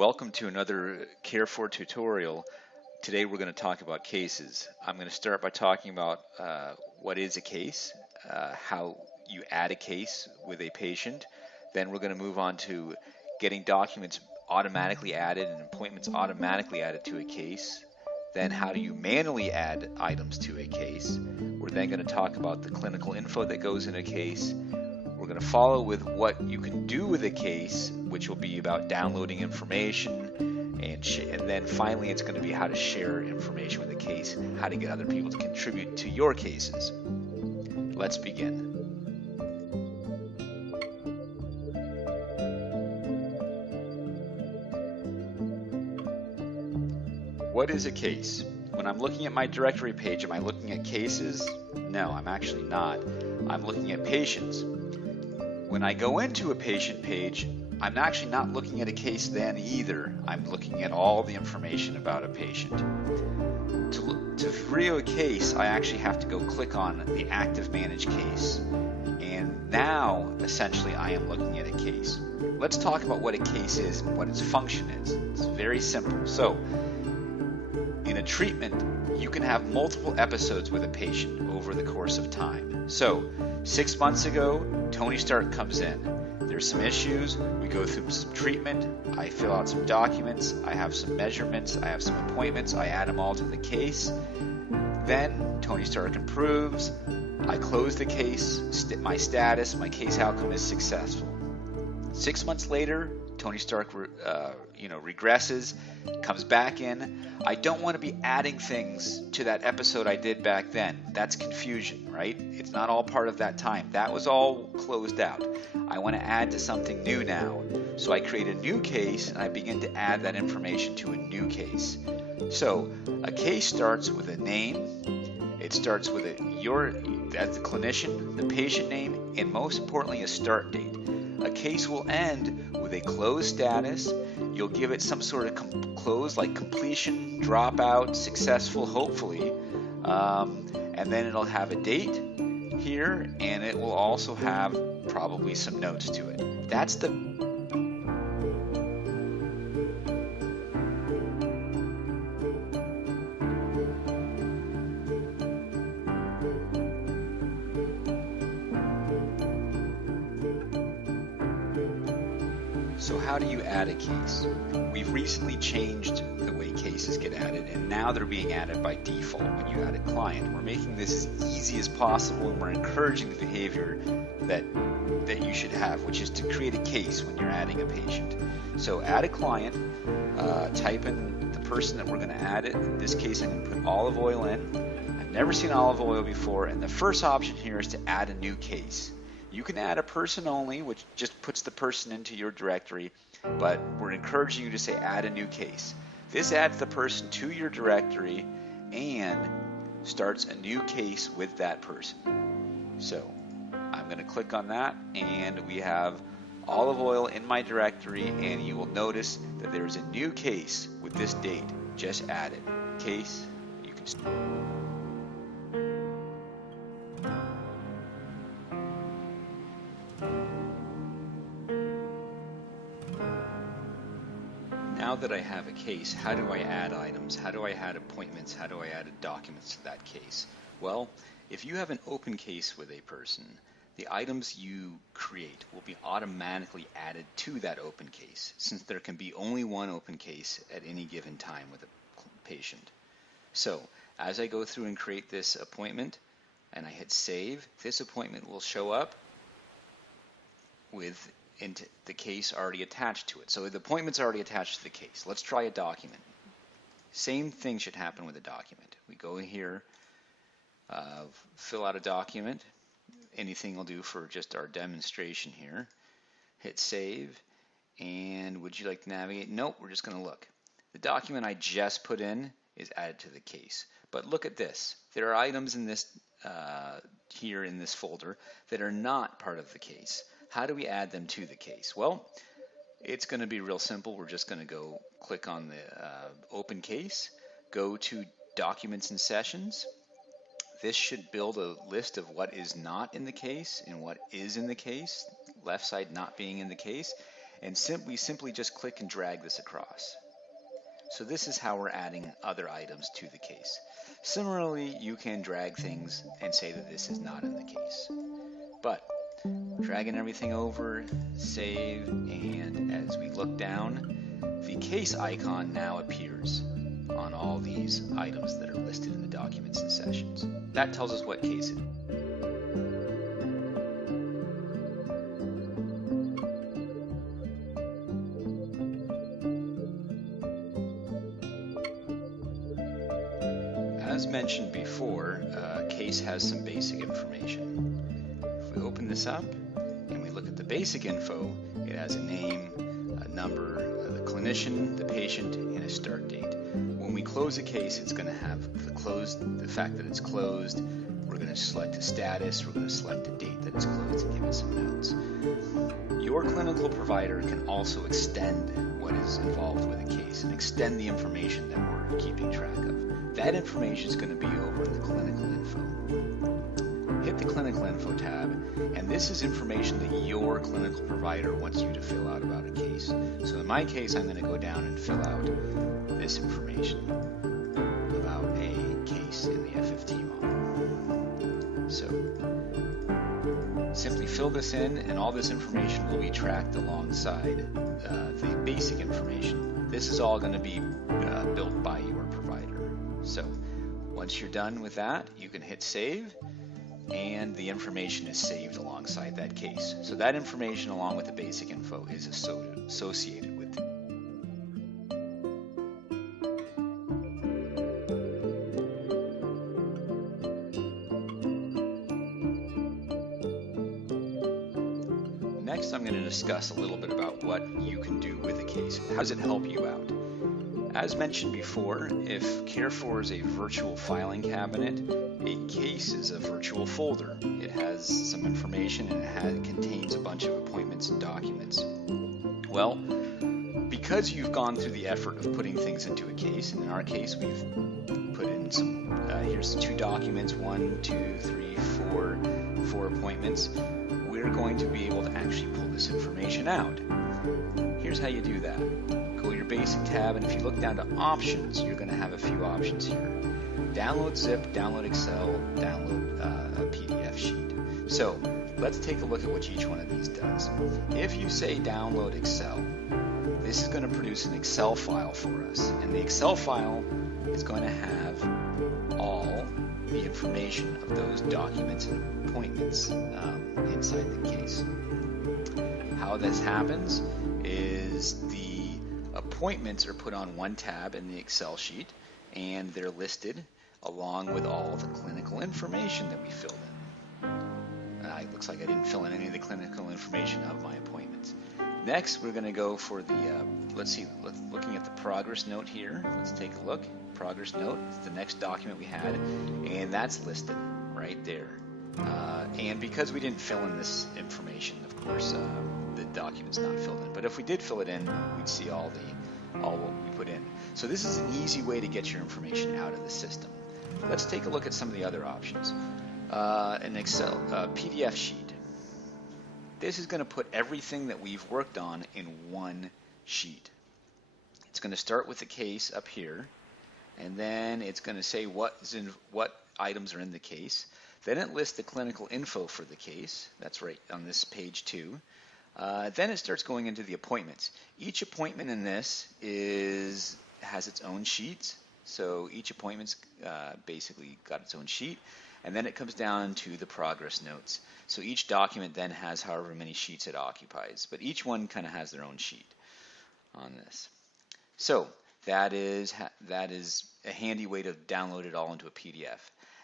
Welcome to another Care4 tutorial. Today we're going to talk about cases. I'm going to start by talking about what is a case, how you add a case with a patient. Then we're going to move on to getting documents automatically added and appointments automatically added to a case. Then how do you manually add items to a case. We're then going to talk about the clinical info that goes in a case. We're going to follow with what you can do with a case, which will be about downloading information, and then finally it's going to be how to share information with a case, how to get other people to contribute to your cases. Let's begin. What is a case? When I'm looking at my directory page, am I looking at cases? No, I'm actually not. I'm looking at patients. When I go into a patient page, I'm actually not looking at a case then either. I'm looking at all the information about a patient. To view a case, I actually have to go click on the active manage case. And now, essentially, I am looking at a case. Let's talk about what a case is and what its function is. It's very simple. So, in a treatment, you can have multiple episodes with a patient over the course of time. So, 6 months ago, Tony Stark comes in. There's some issues, we go through some treatment, I fill out some documents, I have some measurements, I have some appointments, I add them all to the case. Then, Tony Stark improves, I close the case, my status, my case outcome is successful. 6 months later, Tony Stark regresses, comes back in. I don't want to be adding things to that episode I did back then. That's confusion, right? It's not all part of that time. That was all closed out. I want to add to something new now. So I create a new case and I begin to add that information to a new case. So a case starts with a name. It starts with as the clinician, the patient name, and most importantly, a start date. A case will end with a closed status. You'll give it some sort of close like completion, dropout, successful, hopefully. And then it'll have a date here, and it will also have probably some notes to it. That's the So how do you add a case? We've recently changed the way cases get added, and now they're being added by default when you add a client. We're making this as easy as possible, and we're encouraging the behavior that you should have, which is to create a case when you're adding a patient. So add a client, type in the person that we're going to add it. In this case, I'm going to put olive oil in. I've never seen olive oil before, and the first option here is to add a new case. You can add a person only, which just puts the person into your directory, but we're encouraging you to say add a new case. This adds the person to your directory and starts a new case with that person. So I'm going to click on that, and we have olive oil in my directory, and you will notice that there's a new case with this date just added. Case, you can Now that I have a case, how do I add items? How do I add appointments? How do I add documents to that case? Well, if you have an open case with a person, the items you create will be automatically added to that open case, since there can be only one open case at any given time with a patient. So, as I go through and create this appointment, and I hit save, this appointment will show up with the case already attached to it. So the appointment's already attached to the case. Let's try a document. Same thing should happen with a document. We go in here, fill out a document. Anything will do for just our demonstration here. Hit save, and would you like to navigate? Nope, we're just going to look. The document I just put in is added to the case. But look at this. There are items in this here in this folder that are not part of the case. How do we add them to the case? Well, it's going to be real simple. We're just going to go click on the open case, go to Documents and Sessions. This should build a list of what is not in the case and what is in the case, left side not being in the case. and we simply just click and drag this across. So this is how we're adding other items to the case. Similarly, you can drag things and say that this is not in the case. But dragging everything over, save, and as we look down, the case icon now appears on all these items that are listed in the documents and sessions. That tells us what case it is. As mentioned before, case has some basic information. If we open this up and we look at the basic info, it has a name, a number, the clinician, the patient, and a start date. When we close a case, it's going to have the fact that it's closed. We're going to select a status. We're going to select the date that it's closed and give it some notes. Your clinical provider can also extend what is involved with a case and extend the information that we're keeping track of. That information is going to be over in the clinical info. Hit the clinical info tab, and this is information that your clinical provider wants you to fill out about a case. So in my case, I'm going to go down and fill out this information about a case in the FFT model. So simply fill this in, and all this information will be tracked alongside the basic information. This is all going to be built by your provider. So once you're done with that, you can hit save, and the information is saved alongside that case. So that information, along with the basic info, is associated with it. Next, I'm going to discuss a little bit about what you can do with a case. How does it help you out? As mentioned before, if Care4 is a virtual filing cabinet, a case is a virtual folder. It has some information and it contains a bunch of appointments and documents. Well, because you've gone through the effort of putting things into a case, and in our case we've put in some, here's 2 documents, 1, 2, 3, 4 appointments, we're going to be able to actually pull this information out. Here's how you do that. Go to your basic tab, and if you look down to options, you're going to have a few options here. Download zip, download Excel, download a PDF sheet. So let's take a look at what each one of these does. If you say download Excel, this is going to produce an Excel file for us, and the Excel file is going to have all the information of those documents and appointments inside the case. How this happens is the appointments are put on one tab in the Excel sheet, and they're listed along with all the clinical information that we filled in. It looks like I didn't fill in any of the clinical information of my appointments. Next, we're going to go for the, looking at the progress note here. Let's take a look. Progress note is the next document we had, and that's listed right there. And because we didn't fill in this information, of course, the document's not filled in. But if we did fill it in, we'd see all what we put in. So this is an easy way to get your information out of the system. Let's take a look at some of the other options. An Excel PDF sheet. This is going to put everything that we've worked on in one sheet. It's going to start with the case up here, and then it's going to say what items are in the case. Then it lists the clinical info for the case. That's right on this page 2. Then it starts going into the appointments. Each appointment in this has its own sheets. So each appointment's basically got its own sheet. And then it comes down to the progress notes. So each document then has however many sheets it occupies. But each one kind of has their own sheet on this. So that is a handy way to download it all into a PDF.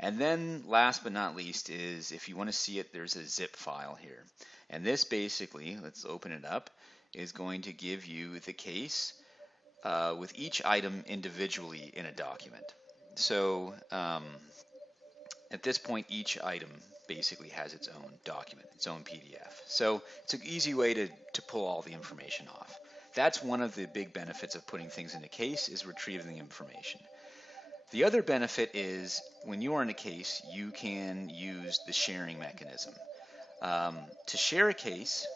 And then last but not least is if you want to see it, there's a zip file here. And this basically, let's open it up, is going to give you the case with each item individually in a document. So at this point, each item basically has its own document, its own PDF. So it's an easy way to pull all the information off. That's one of the big benefits of putting things in a case, is retrieving the information. The other benefit is when you are in a case, you can use the sharing mechanism. To share a case,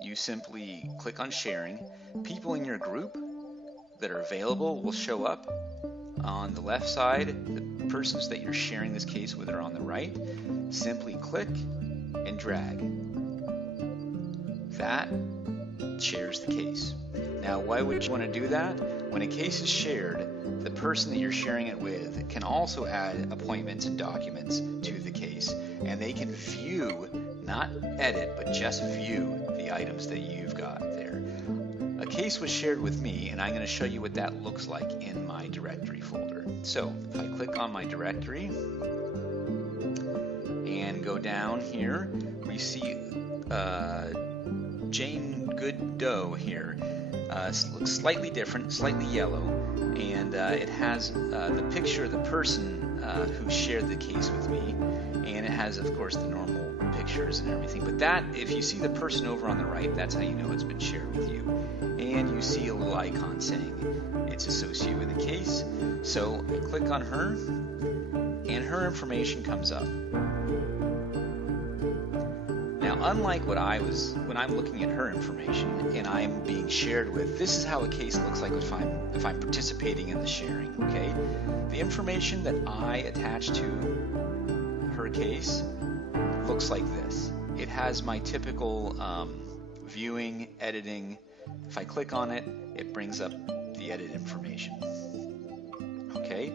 you simply click on sharing. People in your group that are available will show up on the left side. The persons that you're sharing this case with are on the right. Simply click and drag. That shares the case. Now, why would you want to do that? When a case is shared, the person that you're sharing it with can also add appointments and documents to the case, and they can view, not edit, but just view the items that you've got there. A case was shared with me, and I'm going to show you what that looks like in my directory folder. So if I click on my directory and go down here, we see Jane Gooddoe here. Looks slightly different, slightly yellow, and it has the picture of the person who shared the case with me, and it has, of course, the normal pictures and everything. But that, if you see the person over on the right, that's how you know it's been shared with you. And you see a little icon saying it's associated with the case. So I click on her, and her information comes up. Now, unlike when I'm looking at her information and I'm being shared with, this is how a case looks like if I'm participating in the sharing. Okay, the information that I attach to her case looks like this. It has my typical viewing, editing. If I click on it, it brings up the edit information. Okay.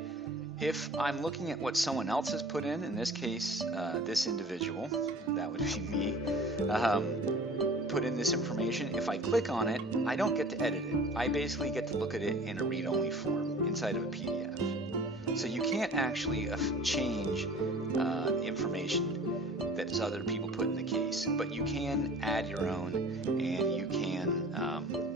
If I'm looking at what someone else has put in this case, this individual, that would be me, put in this information. If I click on it, I don't get to edit it. I basically get to look at it in a read-only form inside of a PDF. So you can't actually change information that other people put in the case, but you can add your own, and you can